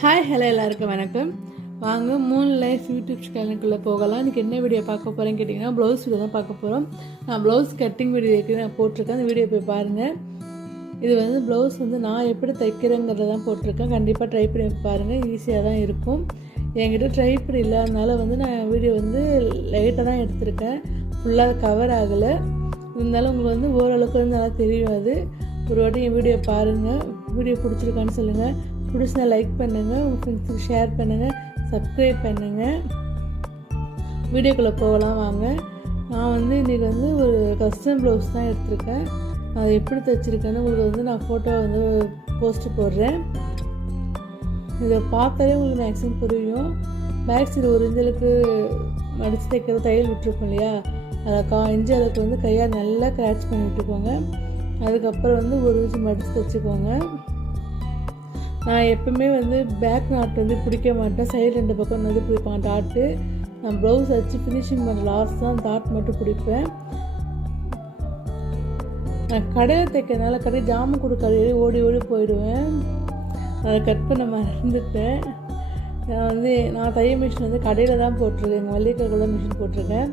Hi hello எல்லாருக்கும் வணக்கம். வாங்க மூணு லைஃப் யூடியூப் சேனலுக்குள்ளே போகலாம். இன்றைக்கி என்ன வீடியோ பார்க்க போகிறேன்னு கேட்டிங்கன்னா ப்ளவுஸ் வீடியோ தான் பார்க்க போகிறோம் நான் ப்ளவுஸ் கட்டிங் வீடியோ ஏற்கனவே நான் போட்டிருக்கேன். அந்த வீடியோ போய் பாருங்கள் இது வந்து ப்ளவுஸ் வந்து நான் எப்படி தைக்கிறேங்கிறத தான் போட்டிருக்கேன். கண்டிப்பாக ட்ரை பண்ணி பாருங்கள் ஈஸியாக தான் இருக்கும். என்கிட்ட ட்ரை பண்ணி இல்லாதனால வந்து நான் வீடியோ வந்து லைட்டாக தான் எடுத்திருக்கேன். ஃபுல்லாக கவர் ஆகலை. இருந்தாலும் உங்களுக்கு வந்து ஓரளவுக்கு வந்து நல்லா தெரியும் அது. ஒரு வாட்டி என் வீடியோ பாருங்கள் வீடியோ பிடிச்சிருக்கான்னு சொல்லுங்கள் பிடிச்சா லைக் பண்ணுங்கள் உங்கள் ஃப்ரெண்ட்ஸுக்கு ஷேர் பண்ணுங்கள் சப்ஸ்கிரைப் பண்ணுங்கள் வீடியோக்குள்ளே போகலாம் வாங்க. நான் வந்து இன்றைக்கி வந்து ஒரு கஸ்டம் ப்ளவுஸ் தான் எடுத்திருக்கேன். அதை எப்படி தைச்சிருக்கேன்னு உங்களுக்கு வந்து நான் ஃபோட்டோ வந்து போஸ்ட்டு போடுறேன். இதை பார்த்தாலே உங்களுக்கு மேக்ஸிமம் புரியும். பேக் சைடு ஒரு இஞ்சலுக்கு மடித்து தைக்கிற தையல் விட்டுருக்கோம் இல்லையா? அதை கா இஞ்சி அளவுக்கு வந்து கையாக நல்லா கிராச் பண்ணி விட்டுக்கோங்க அதுக்கப்புறம் வந்து ஒரு இன்ச்சு மடித்து தைச்சிக்கோங்க. நான் எப்பவுமே வந்து பேக் நாட் வந்து பிடிக்க மாட்டேன். சைடு ரெண்டு பக்கம் வந்து பிடிப்பேன். டாட்டு நான் ப்ளவுஸ் வச்சு ஃபினிஷிங் பண்ண லாஸ்ட் தான் டாட் மட்டும் பிடிப்பேன். நான் கடையில் தைக்கிறதுனால கடை ஜாமம் கொடுக்காது. ஓடி ஓடி போயிடுவேன். அதை கட் பண்ண மறந்துட்டேன். நான் வந்து நான் தையல் மிஷின் வந்து கடையில் தான் போட்டிருக்கேன். எங்கள் மல்லிகைக்குள்ள மிஷின் போட்டிருக்கேன்.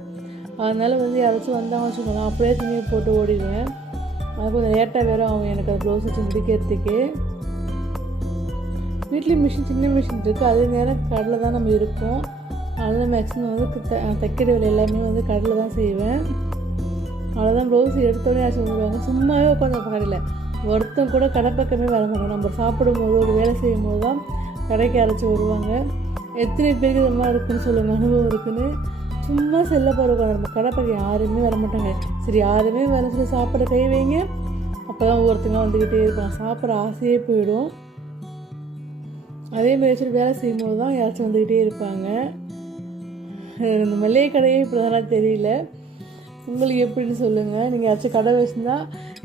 அதனால் வந்து யாராச்சும் வந்தாங்க வச்சுக்கோங்க அப்படியே துணியை போட்டு ஓடிடுவேன். அது கொஞ்சம் லேட்டாக வேறு ஆகும் எனக்கு அந்த ப்ளவுஸ் வச்சு முடிக்கிறதுக்கு. வீட்லேயும் மிஷின் சின்ன மிஷின் இருக்குது அதே நேரம் கடலில் தான் நம்ம இருக்கோம் அதனால் மேக்ஸிமம் வந்து த- தைக்கிற வேலை எல்லாமே வந்து கடலில் தான் செய்வேன். அவ்வளோதான் ப்ளவுஸ் எடுத்தோடனே அரைச்சி சொல்லுவாங்க சும்மாவே உட்காந்து கடையில். ஒருத்தம் கூட கடை பக்கமே வர மாட்டோம். நம்ம சாப்பிடும் போது ஒரு வேலை செய்யும் போது தான் கடைக்கு அரைச்சி வருவாங்க. எத்தனை பேருக்கு இந்த மாதிரி இருக்குன்னு சொல்லுங்க. அனுபவம் இருக்குன்னு. சும்மா செல்ல போகிற நம்ம கடை பக்கம் யாருமே வர மாட்டாங்க. சரி யாருமே வர சொல்லி சாப்பிட கை வைங்க. அப்போ தான் ஒவ்வொருத்தங்க வந்துக்கிட்டே இருப்பாங்க. சாப்பிட்ற ஆசையே போயிடும். அதே மாதிரி சொல்லி வேலை செய்யும்போது தான் யாராச்சும் வந்துக்கிட்டே இருப்பாங்க. இந்த மளிகை கடையே இப்படிதான் தெரியல. உங்களுக்கு எப்படின்னு சொல்லுங்கள் நீங்கள் யாராச்சும் கடை வச்சுருந்தா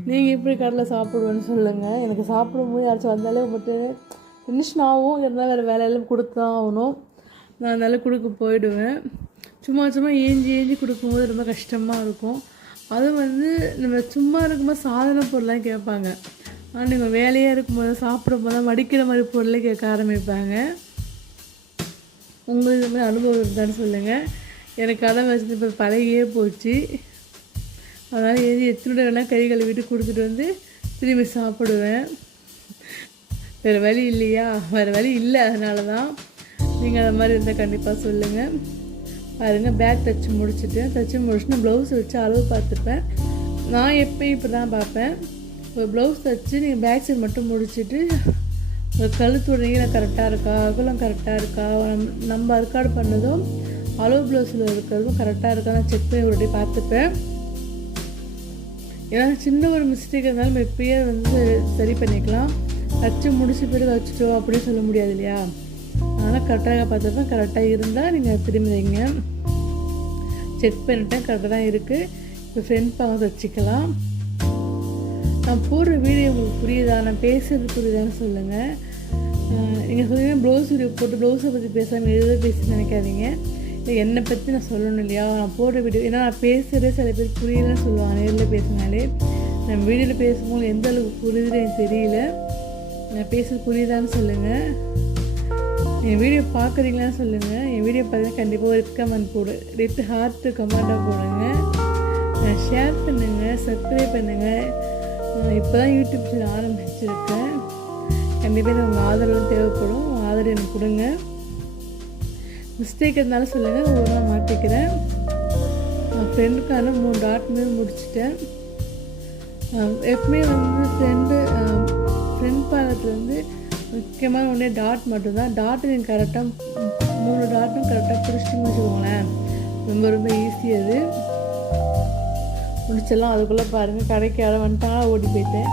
நீங்கள் எப்படி கடையில் சாப்பிடுவேன்னு சொல்லுங்கள் எனக்கு சாப்பிடும்போது யாராச்சும் வந்தாலே மட்டும் டென்ஷன் ஆகும். இருந்தால் வேறு வேலையெல்லாம் கொடுத்து தான் ஆகணும். நான் அதனால கொடுக்க போயிடுவேன். சும்மா சும்மா ஏஞ்சி ஏஞ்சி கொடுக்கும்போது ரொம்ப கஷ்டமாக இருக்கும். அதுவும் வந்து நம்ம சும்மா இருக்கும்போது சாதன பொருள்லாம் கேட்பாங்க. ஆனால் நீங்கள் வேலையாக இருக்கும்போது சாப்பிடும்போது மடிக்கிற மாதிரி பொருளை கேட்க ஆரம்பிப்பாங்க. உங்களுக்கு இந்த மாதிரி அனுபவம் இருந்தான்னு சொல்லுங்கள் எனக்கு கடை வச்சு இப்போ பழகியே போச்சு. அதனால் எது எத்தனை வேணால் கை கழுவிட்டு கொடுத்துட்டு வந்து திரும்பி சாப்பிடுவேன். வேறு வழி இல்லையா? வேறு வழி இல்லை அதனால தான் நீங்கள் அந்த மாதிரி இருந்தால் கண்டிப்பாக சொல்லுங்கள் பாருங்கள் பேக் தைச்சி முடிச்சுட்டு தைச்சி முடிச்சுட்டு ப்ளவுஸ் வச்சு அளவு பார்த்துப்பேன். நான் எப்பயும் இப்போ தான் பார்ப்பேன். ஒரு ப்ளவுஸ் தைச்சி நீங்கள் பேக் சைடு மட்டும் முடிச்சுட்டு ஒரு கழுத்தோட நீளம் கரெக்டாக இருக்கா? அகலம் கரெக்டாக இருக்கா? நம்ம- நம்ம அர்க்காடு பண்ணதும் அளவு ப்ளவுஸில் இருக்கிறதும் கரெக்டாக இருக்கா? நான் செக் பண்ணி ஒரு பார்த்துப்பேன். ஏன்னா சின்ன ஒரு மிஸ்டேக் இருந்தாலும் நம்ம இப்பயே வந்து சரி பண்ணிக்கலாம். தச்சு முடிச்சு பிறகு வச்சுட்டோம் அப்படின்னு சொல்ல முடியாது இல்லையா? அதனால் கரெக்டாக பார்த்துப்பேன். கரெக்டாக இருந்தால் நீங்கள் திரும்பி வைங்க. செக் பண்ணிட்டேன். கரெக்டாக தான் இருக்குது இப்போ ஃப்ரெண்ட் பாகம் வச்சுக்கலாம் நான் போடுற வீடியோ உங்களுக்கு புரியுதா? நான் பேசுறது புரியுதான்னு சொல்லுங்கள் நீங்கள் சொல்லுங்க ப்ளவுஸ் வீடியோ போட்டு ப்ளவுஸை பற்றி பேசாமல் எதுவும் பேசி நினைக்காதீங்க. இல்லை என்னை பற்றி நான் சொல்லணும் இல்லையா? நான் போடுற வீடியோ ஏன்னா நான் பேசுகிறதே சில பேர் புரியலன்னு சொல்லுவாங்க நேரில் பேசினாலே. நான் வீடியோவில் பேசும்போது எந்த அளவுக்கு புரியுதுன்னு எனக்கு தெரியல. நான் பேசுறது புரியுதான்னு சொல்லுங்கள் என் வீடியோ பார்க்குறீங்களான்னு சொல்லுங்கள் என் வீடியோ பார்த்தீங்கன்னா கண்டிப்பாக ஒரு கமெண்ட் போடு. ரெட் ஹார்ட்டு கமெண்ட்டாக போடுங்க. ஷேர் பண்ணுங்கள் சப்ஸ்கிரைப் பண்ணுங்கள் இப்போ தான் யூடியூப் சேனல் ஆரம்பிச்சிருக்கேன். கண்டிப்பாக இது உங்கள் ஆதரவு தேவைப்படும். ஆதரவு எனக்கு கொடுங்க. மிஸ்டேக் இருந்தாலும் சொல்லுங்கள் ஒரு நாள் மாற்றிக்கிறேன் நான் ஃப்ரெண்டுக்கான மூணு டாட்மே முடிச்சிட்டேன். எப்பவுமே வந்து ஃப்ரெண்டு ஃப்ரெண்ட் பாகத்தில் வந்து முக்கியமான ஒன்றே டாட் மட்டும்தான். டாட்டு நீங்கள் கரெக்டாக மூணு டாட்டும் கரெக்டாக பிடிச்சிட்டு வச்சுக்கோங்களேன். ரொம்ப ரொம்ப ஈஸி அது. முடிச்சிடலாம். அதுக்குள்ளே பாருங்கள் கடைக்கு யாரும் வந்துட்டாங்க ஓடி போயிட்டேன்.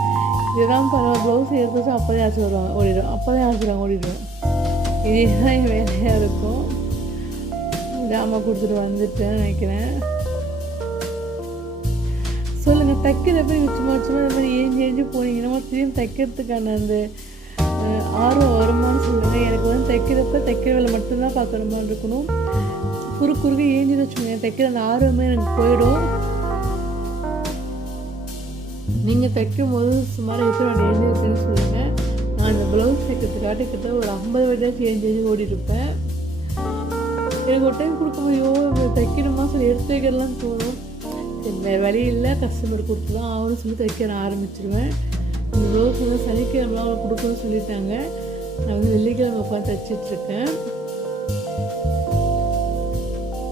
இதுதான் பரவாயில்ல ப்ளவுஸ் எடுத்து அப்போதே ஆசை வருவாங்க ஓடிடும் அப்போதே தான் ஓடிடுவேன் இதுதான் என் வேலையாக இருக்கும். ஜாமான் கொடுத்துட்டு வந்துட்டேன்னு நினைக்கிறேன். சொல்லுங்கள் தைக்கிறப்ப நீங்கள் சும்மா சும்மா இந்த மாதிரி ஏஞ்சி ஏஞ்சி போனீங்கன்னா திரும்பி தைக்கிறதுக்கான அந்த ஆர்வம் வருமான்னு சொல்லுங்கள் எனக்கு வந்து தைக்கிறப்ப தைக்கிற வேலை மட்டும்தான் பார்க்குற இருக்கணும். குறு குறுக்கு ஏஞ்சி வச்சுக்கோங்க. தைக்கிற அந்த ஆர்வமே எனக்கு போயிடும். நீங்கள் தைக்கும் போது சுமார் எத்தனை எழுந்திருக்குன்னு சொல்லுங்கள் நான் அந்த ப்ளவுஸ் தைக்கிறதுக்காட்டி கிட்ட ஒரு ஐம்பது வயதாக சேஞ்ச் ஆகி ஓடி இருப்பேன் எனக்கு ஒரு டைம் கொடுக்கும்போது ஐயோ தைக்கணுமா? சொல்லி எடுத்து வைக்கிறலாம் தோணும். சரி வேறு வழி இல்லை. கஸ்டமர் கொடுத்து தான் ஆகணும்னு சொல்லி தைக்க ஆரம்பிச்சிருவேன். இந்த ப்ளவுஸ் வந்து சனிக்கிழமை அவங்க கொடுக்கணும்னு சொல்லிட்டாங்க. நான் வந்து வெள்ளிக்கிழமை உட்காந்து தைச்சிட்ருக்கேன்.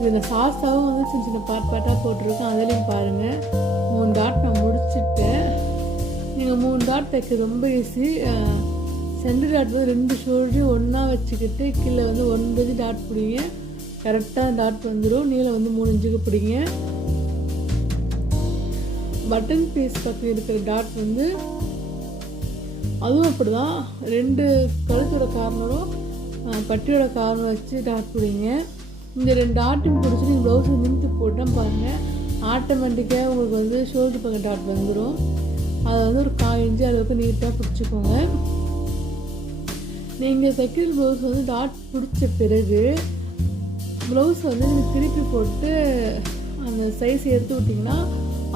இந்த சாஸாவும் வந்து சின்ன சின்ன பார்ட் பார்ட்டாக போட்டிருக்கேன். அதுலேயும் பாருங்கள் மூணு டாட் தைக்க ரொம்ப ஈஸி சென்டர் டாட் வந்து ரெண்டு ஷோல்டரையும் ஒன்றா வச்சுக்கிட்டு கீழே வந்து ஒன்பது டாட் பிடிங்க. கரெக்டாக டாட் வந்துடும் நீளம் வந்து மூணு இன்ச்சுக்கு பிடிங்க. பட்டன் பீஸ் பக்கம் இருக்கிற டாட் வந்து அதுவும் அப்படி தான் ரெண்டு கழுத்தோட கார்னரும் பட்டியோட கார்னர் வச்சு டாட் பிடிங்க. இந்த ரெண்டு டாட்டும் பிடிச்சி நீங்கள் ப்ளவுஸை நிமித்து போட்டால் பாருங்கள் ஆட்டோமேட்டிக்காக உங்களுக்கு வந்து ஷோல்டர் பக்கம் டாட் வந்துடும் அதை வந்து ஒரு காய் இன்ச்சு அளவுக்கு நீட்டாக பிடிச்சிக்கோங்க. நீங்கள் செகண்ட் ப்ளவுஸ் வந்து டாட் பிடிச்ச பிறகு ப்ளவுஸ் வந்து நீங்கள் திருப்பி போட்டு அந்த சைஸ் எடுத்து விட்டிங்கன்னா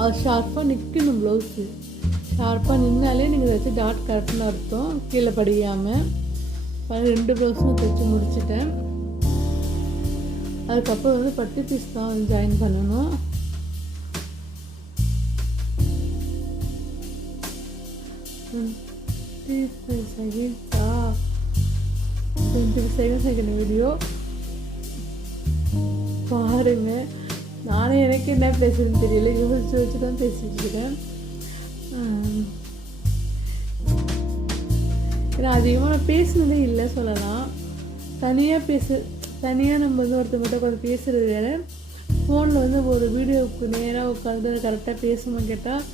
அது ஷார்ப்பாக நிற்கணும் ப்ளவுஸு ஷார்ப்பாக நின்னாலே நீங்கள் வச்சு டாட் கரெக்ட்னு அர்த்தம். கீழே படியாமல் ரெண்டு ப்ளவுஸும் தைச்சி முடிச்சிட்டேன். அதுக்கப்புறம் வந்து பட்டு பீஸ் தான் வந்து ஜாயின் பண்ணணும். செகண்ட்ஸா டுவெண்ட்டி செகண்ட் செகண்ட் வீடியோ பாருங்க. நானே எனக்கு என்ன பேசுறதுன்னு தெரியல. யோசிச்சு வச்சு தான் பேசிட்டு இருக்கேன். ஏன்னா அதிகமாக நான் பேசுனதே இல்லை சொல்லலாம். தனியாக பேசு தனியாக நம்ம வந்து ஒருத்தவங்ககிட்ட உட்காந்து பேசுகிறது வேற. ஃபோனில் வந்து ஒரு வீடியோவுக்கு நேராக உட்காந்து கரெக்டாக பேசணும்னு கேட்டால்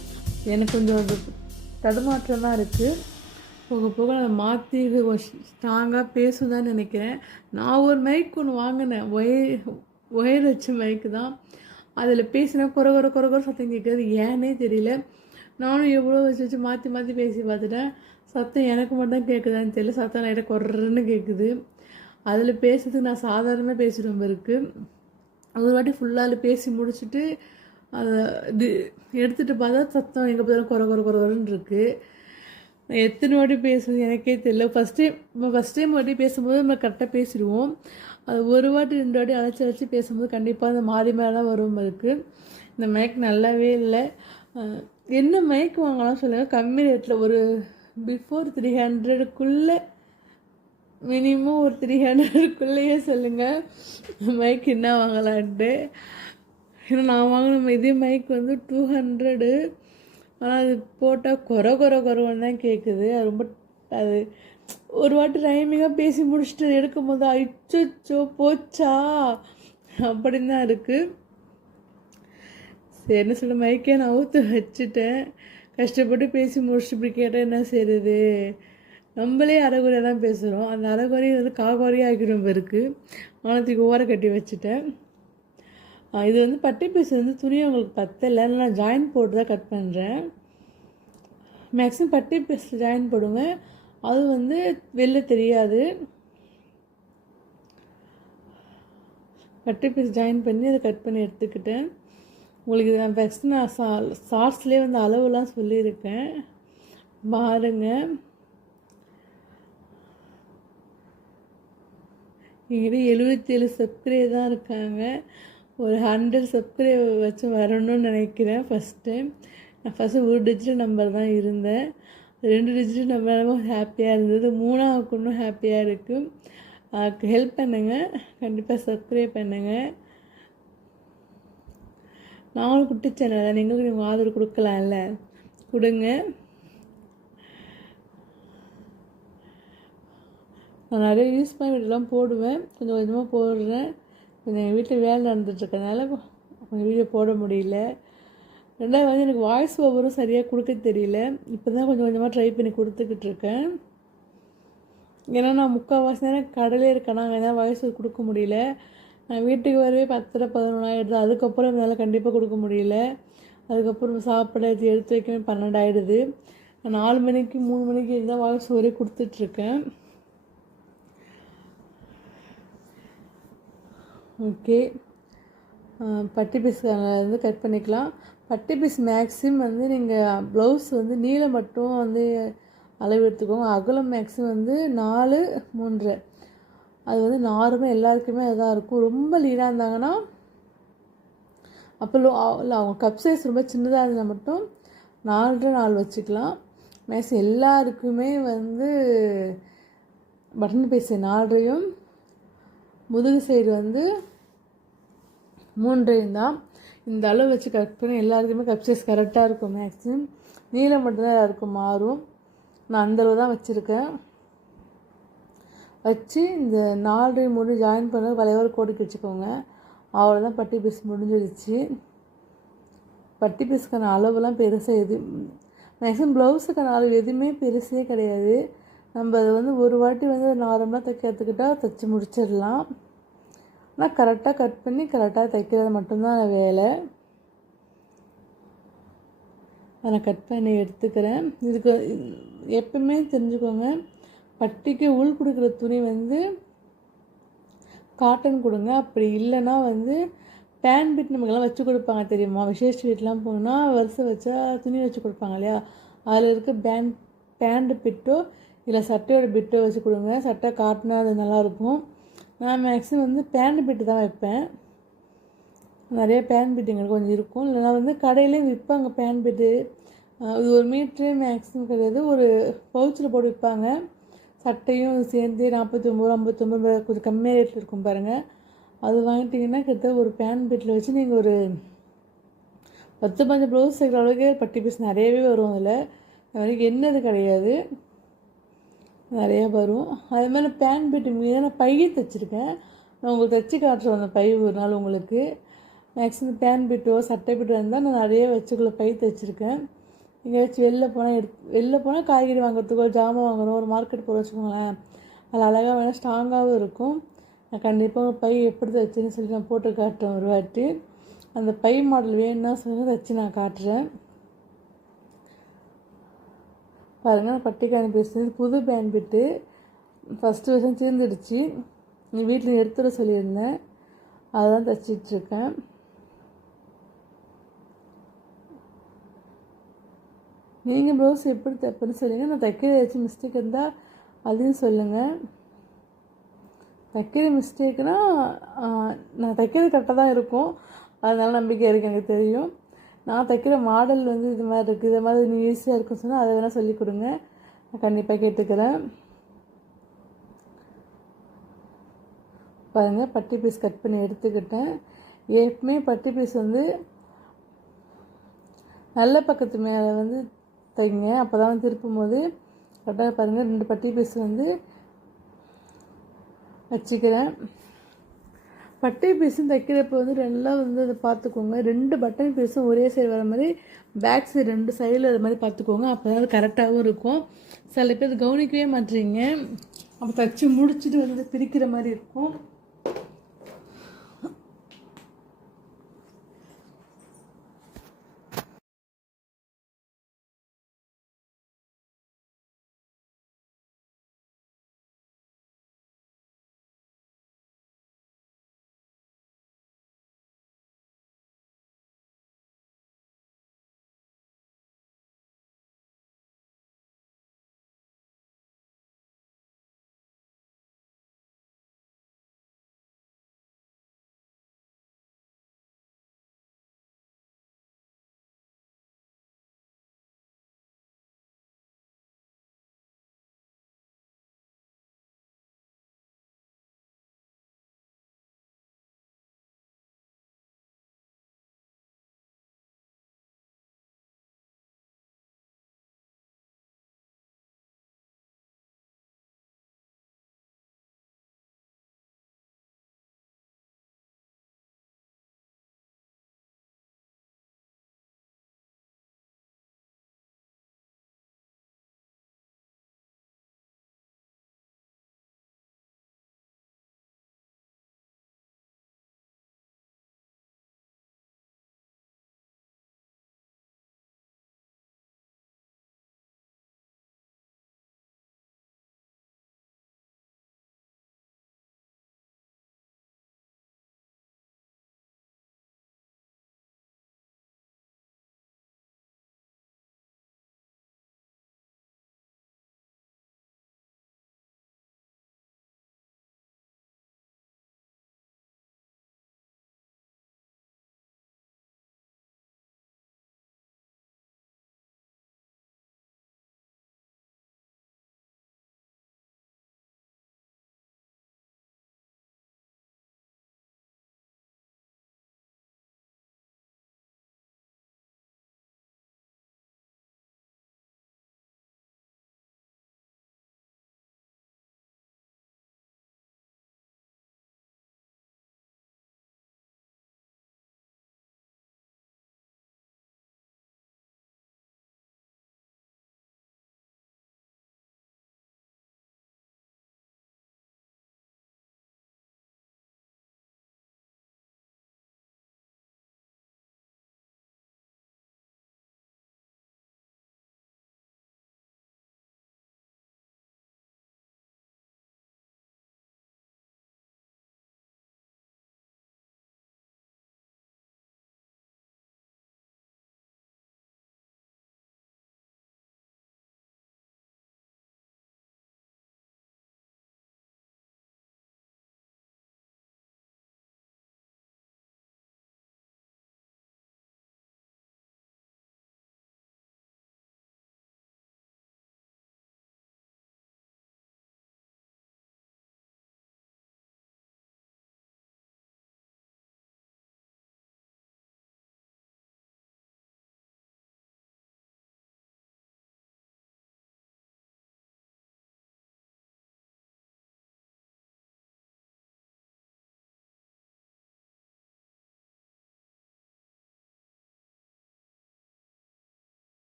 எனக்கு கொஞ்சம் அது தடுமாற்றம் தான் இருக்குது போக போக நான் மாற்றி ஸ்ட்ராங்காக பேசுதான்னு நினைக்கிறேன். நான் ஒரு மைக் ஒன்று வாங்கினேன். ஒயர் ஒயர் வச்ச மைக்கு தான். அதில் பேசினேன் குறை குறை குறை குறை சத்தம் கேட்குறது ஏன்னே தெரியல. நானும் எவ்வளோ வச்சு வச்சு மாற்றி மாற்றி பேசி பார்த்துட்டேன். சத்தம் எனக்கு மட்டும் கேட்குதான்னு தெரியல. சத்தம் லைட்டாக குறன்னு கேட்குது. அதில் பேசுறதுக்கு நான் சாதாரணமாக பேசுகிற இருக்குது ஒரு வாட்டி ஃபுல்லாக பேசி முடிச்சுட்டு அதை இது எடுத்துகிட்டு பார்த்தா சத்தம் எங்கே பார்த்தாலும் குறை குறை குறைன்னு இருக்குது நான் எத்தனை வாட்டி பேசுவது எனக்கே தெரியல. ஃபஸ்ட் டைம் நம்ம ஃபஸ்ட் டைம் வாட்டி பேசும்போது நம்ம கரெக்டாக பேசிடுவோம். அது ஒரு வாட்டி ரெண்டு வாட்டி அழைச்சி அழைச்சி பேசும்போது கண்டிப்பாக அந்த மாறி மேலே தான் வரும் அதுக்கு இந்த மைக் நல்லாவே இல்லை. என்ன மைக் வாங்கலாம் சொல்லுங்கள் கம்மி ரேட்டில் ஒரு பிஃபோர் த்ரீ ஹண்ட்ரடுக்குள்ளே மினிமம் ஒரு த்ரீ ஹண்ட்ரடுக்குள்ளேயே சொல்லுங்கள் மைக் என்ன வாங்கலான்ட்டு ஏன்னா நான் வாங்கின இதே மைக் வந்து டூ ஹண்ட்ரடு ஆனால் அது போட்டால் குறை குறை குறவன் தான் கேட்குது அது ரொம்ப அது ஒரு வாட்டி டைமிங்காக பேசி முடிச்சுட்டு எடுக்கும் போது அச்சோ போச்சா? அப்படின்னு தான் இருக்குது சரின்னு சொல்ல மைக்கே நான் ஊற்று வச்சுட்டேன். கஷ்டப்பட்டு பேசி முடிச்சுட்டு இப்படி கேட்டால் என்ன செய்யறது நம்மளே அரைகுறையாக தான் பேசுகிறோம் அந்த அரைகுறையை வந்து காகுறையாக ஆக்கிடும் இருக்குது வானத்துக்கு ஓர கட்டி வச்சுட்டேன். இது வந்து பட்டை பீஸ் வந்து துணி உங்களுக்கு பத்தலை. நான் ஜாயின் போட்டு தான் கட் பண்ணுறேன் மேக்ஸிமம் பட்டை பீஸ் ஜாயின் போடுங்க. அது வந்து வெளில தெரியாது. பட்டை பீஸ் ஜாயின் பண்ணி அதை கட் பண்ணி எடுத்துக்கிட்டேன். உங்களுக்கு நான் ஃபஸ்ட்டு நான் சா சாட்ஸ்லேயே வந்து அளவுலாம் சொல்லியிருக்கேன். பாருங்க. என்கிட்ட எழுபத்தி ஏழு சப்ஸ்கிரைப் தான் இருக்காங்க. ஒரு ஹண்ட்ரட் சப்ஸ்கிரைபர் வச்சு வரணும்னு நினைக்கிறேன் ஃபஸ்ட் டைம் நான் ஃபஸ்ட்டு ஒரு டிஜிட்டல் நம்பர் தான் இருந்தேன். ரெண்டு டிஜிட்டல் நம்பர் ஹாப்பியாக இருந்தது. மூணாவது இன்னும் ஹாப்பியாக இருக்குது ஹெல்ப் பண்ணுங்கள் கண்டிப்பாக சப்ஸ்கிரைப் பண்ணுங்கள் நாங்களும் குட்டி சேனல் தான். நீங்கள் ஆதரவு கொடுக்கலாம்ல? கொடுங்க. நான் நிறைய யூஸ் பண்ணி வீட்டெலாம் போடுவேன். கொஞ்சம் கொஞ்சமாக போடுறேன். எங்கள் வீட்டில் வேலை நடந்துட்டுருக்கனால கொஞ்சம் வீடியோ போட முடியல. ரெண்டாவது வந்து எனக்கு வாய்ஸ் ஓவரும் சரியாக கொடுக்க தெரியல. இப்போ தான் கொஞ்சம் கொஞ்சமாக ட்ரை பண்ணி கொடுத்துக்கிட்டு இருக்கேன் ஏன்னா நான் முக்கால்வாசி நேரம் கடலே இருக்கேன் நாங்கள் தான் வாய்ஸ் ஓவர் கொடுக்க முடியல. நான் வீட்டுக்கு வரவே பத்தரை பதினொன்று ஆகிடுது அதுக்கப்புறம் என்னால் கண்டிப்பாக கொடுக்க முடியல. அதுக்கப்புறம் சாப்பிட எடுத்து வைக்கவே பன்னெண்டு ஆகிடுது நாலு மணிக்கு மூணு மணிக்கு தான் வாய்ஸ் ஓவரே கொடுத்துட்ருக்கேன் ஓகே. பட்டி பீஸ் வந்து கட் பண்ணிக்கலாம். பட்டி பீஸ் மேக்ஸிமம் வந்து நீங்கள் ப்ளவுஸ் வந்து நீளம் மட்டும் வந்து அளவு எடுத்துக்கோங்க. அகலம் மேக்ஸிமம் வந்து நாலு மூன்று. அது வந்து நார்மலாக எல்லாருக்குமே அதுதான் இருக்கும். ரொம்ப லீடாக இருந்தாங்கன்னா அப்போ இல்லை அவங்க கப் சைஸ் ரொம்ப சின்னதாக இருந்தால் மட்டும் நாலு நாள் வச்சுக்கலாம். மேக்ஸ் எல்லாருக்குமே வந்து பட்டன் பீஸ் நாலரையும் முதுகு சைடு வந்து மூன்றையும் தான். இந்த அளவு வச்சு கட் பண்ணி எல்லாருக்குமே கப் சைஸ் கரெக்டாக இருக்கும் மேக்ஸிமம் நீளம் மட்டும்தான் எல்லாருக்கும் மாறும். நான் அந்த அளவு தான் வச்சுருக்கேன். வச்சு இந்த நாலு மூணு ஜாயின் பண்ண வளைவர் கோடிக்கு வச்சுக்கோங்க. அவ்வளோதான் பட்டி பீஸ் முடிஞ்சிடுச்சு பட்டி பீஸ்க்கான அளவுலாம் பெருசாக எது மேக்ஸிமம் ப்ளவுஸுக்கான அளவு எதுவுமே பெருசே கிடையாது. நம்ம அதை வந்து ஒரு வாட்டி வந்து நார்மலாக தைக்க கற்றுக்கிட்டால் தைச்சி முடிச்சிடலாம். ஆனால் கரெக்டாக கட் பண்ணி கரெக்டாக தைக்கிறது மட்டும்தான் வேலை. அதை கட் பண்ணி எடுத்துக்கிறேன். இதுக்கு எப்பவுமே தெரிஞ்சுக்கோங்க பட்டிக்கு உள் கொடுக்குற துணி வந்து காட்டன் கொடுங்க. அப்படி இல்லைன்னா வந்து பேன் பிட் நமக்கெல்லாம் வச்சு கொடுப்பாங்க தெரியுமா? விசேஷ வீட்லாம் போனால் வருஷம் வச்சா துணி வச்சு கொடுப்பாங்க இல்லையா? அதில் இருக்க பேண்ட் பேண்ட் பிட்டோ இல்லை சட்டையோட பிட்டை வச்சு கொடுங்க. சட்டை காட்டினா அது நல்லாயிருக்கும். நான் மேக்ஸிமம் வந்து பேண்ட் பிட்டு தான் வைப்பேன். நிறைய பேன் பிட்டு எங்களுக்கு கொஞ்சம் இருக்கும். இல்லைனா வந்து கடையிலேயும் விற்பாங்க பேன் பிட்டு இது ஒரு மீட்ரு மேக்ஸிமம் கிடையாது. ஒரு பவுச்சில் போட்டு விற்பாங்க. சட்டையும் சேர்ந்து நாற்பத்தொம்பது ஐம்பத்தொம்பது கொஞ்சம் கம்மியாக ரேட்டில் இருக்கும் பாருங்கள் அது வாங்கிட்டிங்கன்னா கிட்ட ஒரு பேன் பிட்டில் வச்சு நீங்கள் ஒரு பத்து பஞ்சு ப்ளவுஸ் சேர்க்குற அளவுக்கு பட்டி பீஸ் நிறையவே வரும் அதில். அது வரைக்கும் என்னது கிடையாது. நிறைய வரும். அது மாதிரி பேன் பிட்டு மீது நான் தைச்சிருக்கேன். நான் உங்களுக்கு தைச்சி காட்டுறேன் அந்த பை ஒரு நாள் உங்களுக்கு. மேக்ஸிமம் பேன் பிட்டோ சட்டை பிட்டோ இருந்தால் நான் நிறைய வச்சுக்குள்ள பை தைச்சிருக்கேன். எங்கேயாச்சும் வெளில போனால் எடுத்து வெளில போனால் காய்கறி வாங்குறதுக்கோ ஜாமான் வாங்கணும் ஒரு மார்க்கெட் போகிற வச்சுக்கோங்களேன். அது அழகாக வேணால் ஸ்ட்ராங்காகவும் இருக்கும். நான் கண்டிப்பாக பை எப்படி தைச்சுன்னு சொல்லி நான் போட்டு காட்டுறேன் ஒரு வாட்டி. அந்த பை மாடல் வேணும்னா சொல்லி தைச்சி நான் காட்டுறேன். பாருங்கள் பட்டிக்காணி பேசுனது புது பேன் பிட்டு ஃபஸ்ட்டு வருஷம் தீர்ந்துடுச்சு. நீ வீட்டில் எடுத்துட சொல்லியிருந்தேன். அதுதான் தைச்சிட்ருக்கேன். நீங்கள் ப்ளவுஸ் எப்படி தைப்பேன்னு சொல்லுங்கள் நான் தைக்கிற ஏதாச்சும் மிஸ்டேக் இருந்தால் அதையும் சொல்லுங்கள் தைக்கிற மிஸ்டேக்னால் நான் தைக்கிறது கரெக்டாக தான் இருக்கும். அதனால நம்பிக்கை இருக்குது எனக்கு தெரியும். நான் தைக்கிற மாடல் வந்து இது மாதிரி இருக்குது இது மாதிரி நீ ஈஸியாக இருக்குன்னு சொன்னால் அதை வேணால் சொல்லிக் கொடுங்க. நான் கண்டிப்பாக கேட்டுக்கிறேன். பாருங்கள் பட்டி பீஸ் கட் பண்ணி எடுத்துக்கிட்டேன். ஏற்கனவே பட்டி பீஸ் வந்து நல்ல பக்கத்து மேலே வந்து தைங்க அப்போ தான் திருப்பும் போது கரெக்டாக பாருங்கள் ரெண்டு பட்டி பீஸ் வந்து வச்சுக்கிறேன். பட்டை பீஸும் தைக்கிறப்ப வந்து ரெண்டாக வந்து அதை பார்த்துக்கோங்க. ரெண்டு பட்டன் பீஸும் ஒரே சைடு வர மாதிரி பேக் சைடு ரெண்டு சைடில் அது மாதிரி பார்த்துக்கோங்க. அப்போ தான் அது கரெக்டாகவும் இருக்கும். சில பேர் கவனிக்கவே மாட்டீங்க. அப்போ தைச்சி முடிச்சுட்டு வந்து பிரிக்கிற மாதிரி இருக்கும்.